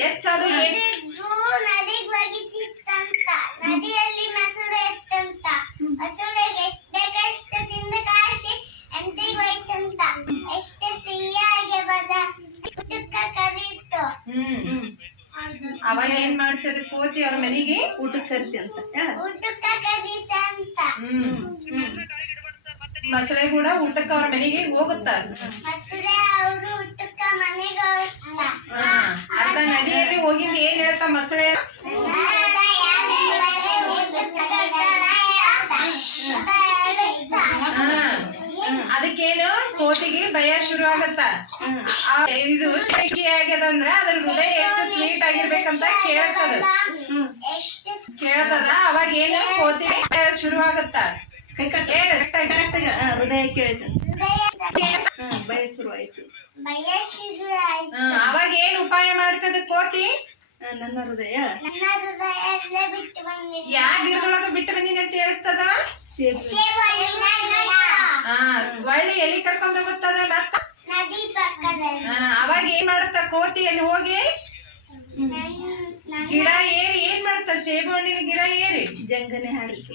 ಹೆಚ್ಚದು ನದಿಗೆ ಒಗಿತಿತ್ತಂತ, ನದಿಯಲ್ಲಿ ಮೊಸಳೆ ಎತ್ತಂತ, ಮೊಸಳೆಗೆ ಎಷ್ಟು ಬೇಕಷ್ಟು ತಿಂದು ಕಾಶಿ ಎಂಟಿಗೆ ಹೋಯ್ತಂತ, ಎಷ್ಟು ಸಿಹಿಯಾಗಿ ಬದ ಊಟಕ್ಕ ಕರೀತು. ಅವಾಗ ಏನ್ ಮಾಡ್ತದ ಕೋತಿ ಅವ್ರ ಮನೆಗೆ ಊಟಕ್ಕೆ ಕರಿತಿ ಅಂತ ಊಟಕ್ಕ ಕರೀತಂತ. ಮೊಸಳೆ ಕೂಡ ಊಟಕ್ಕೆ ಅವ್ರ ಮನೆಗೆ ಹೋಗುತ್ತ. ಮೊಸಳೆ ಅವರು ಊಟಕ್ಕ ಮನೆಗೆ ಹೋಗ್ತಾ. ಅರ್ಧ ನದಿಯಲ್ಲಿ ಹೋಗಿದ್ದು ಏನ್ ಹೇಳ್ತಾ ಮೊಸಳೆ? ಅದಕ್ಕೇನು ಕೋತಿಗೆ ಭಯ ಶುರು ಆಗತ್ತ. ಇದು ಶಕ್ತಿ ಆಗ್ಯದಂದ್ರ ಅದ್ರ ಹೃದಯ ಎಷ್ಟು ಸ್ವೀಟ್ ಆಗಿರ್ಬೇಕಂತ ಕೇಳ್ತದ. ಅವಾಗ ಏನು ಕೋತಿ ಶುರು ಆಗತ್ತ. ಹೃದಯ ಕೇಳಿತು, ಭಯ ಶುರುವಾಯ್ತು. ಅವಾಗ ಏನ್ ಉಪಾಯ ಮಾಡ್ತದ ಕೋತಿ? ನನ್ನ ಹೃದಯ ಬಿಟ್ಟು ಬಂದಿದ್ದೆ. ಯಾ ಗಿಡದೊಳಗ ಬಿಟ್ಟು ಬಂದಿನಿ ಅಂತ ಹೇಳ್ತದ. ಒಳ್ಳೆ ಎಲ್ಲಿ ಕರ್ಕೊಂಡ್ ಹೋಗುತ್ತದ ಮತ್ತ ನದಿ ಪಕ್ಕದಲ್ಲಿ. ಅವಾಗ ಏನ್ ಮಾಡುತ್ತ ಕೋತಿ ಅಲ್ಲಿ ಹೋಗಿ ಗಿಡ ಏರಿ ಏನ್ ಮಾಡ್ತ? ಸೇಬು ಹಣ್ಣಿನ ಗಿಡ ಏರಿ ಜಂಗನೆ ಹಾರಿತು.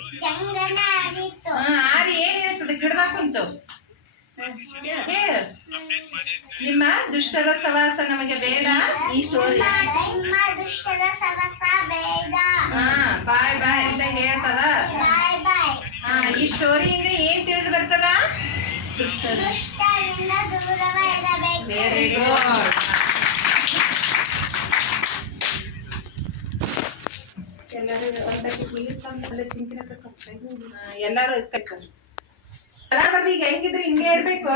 ಆರಿ ಏನ್ ಹೇಳ್ತದ ಗಿಡದಾಗ ಕುಂತು? ಹೇಳು. ನಿಮ್ಮ ದುಷ್ಟರ ಸವಾಸ ನಮಗೆ ಬೇಡ. ಈ ಸ್ಟೋರಿ ನಿಮ್ಮ ದುಷ್ಟರ ಸವಸ ಬೇಡ. ಬಾಯ್ ಬಾಯ್ ಅಂತ ಹೇಳ್ತದ. ಬಾಯ್ ಬಾಯ್. ಈ ಸ್ಟೋರಿಯಿಂದ ಏನ್ ತಿಳಿದು ಬರ್ತದ? ದುಷ್ಟರಿಂದ ದೂರವಿರಬೇಕು. Very good. ಎಲ್ಲರೂ ಈಗ ಹೆಂಗಿದ್ರೆ ಹಿಂಗೆ ಇರ್ಬೇಕು.